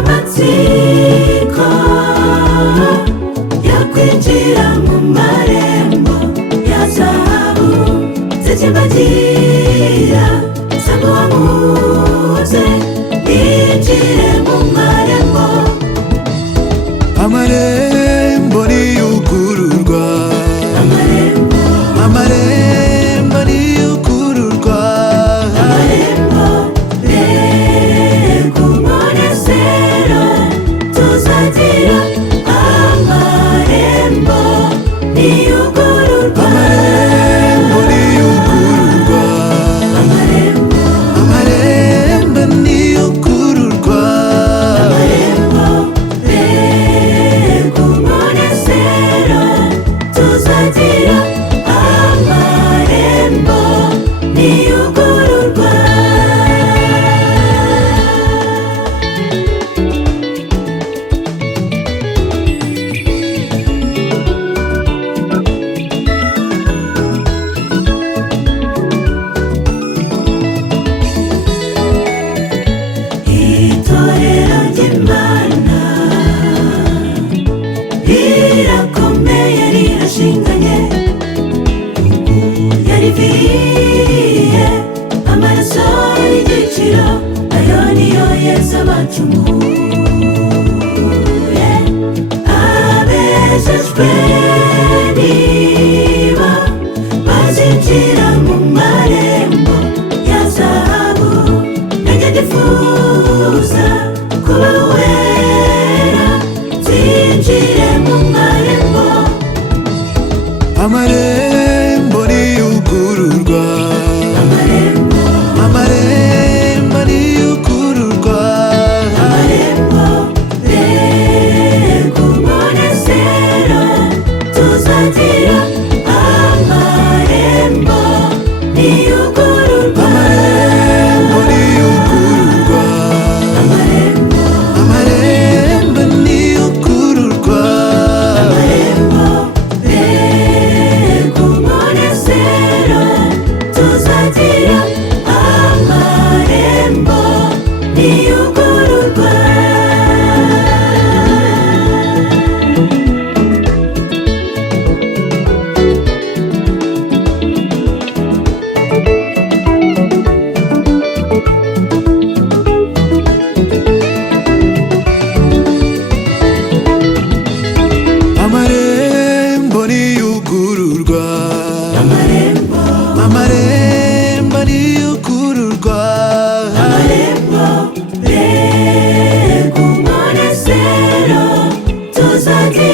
amatsiko yo kwinjira mu marembo ya zahabu zikimbagira sanga wamuze ninjire mu marembo. Amarembo niyugururwa, amarembo niyugururwa, amarembo reka umunezero tuzagira, amarembo niyugururwa, amarembo niyugururwa, amarembo niyugururwa, amarembo reka umunezero tuzagira, amarembo niyugururwa. Itorero ry'Imana rirakomeye rirashinganye, yariviriye amaraso y'igiciro, ayo niyo Yesu abacunguye. Abejejwe nibo bazinjira mu marembo ya zahabu, nanjye ndifuza kuba wera zinjire mu marembo. amarembo niyugururwa, Amarembo, amarembo niyugururwa, amarembo reka umunezero tuzagira, amarembo niyugururwa, amarembo niyugururwa, amarembo, amarembo niyugururwa, amarembo reka umunezero tuzagira, amarembo niyugururwa. amarembo niyugururwa, Amarembo, amarembo niyugururwa, amarembo reka umunezero tuzagira,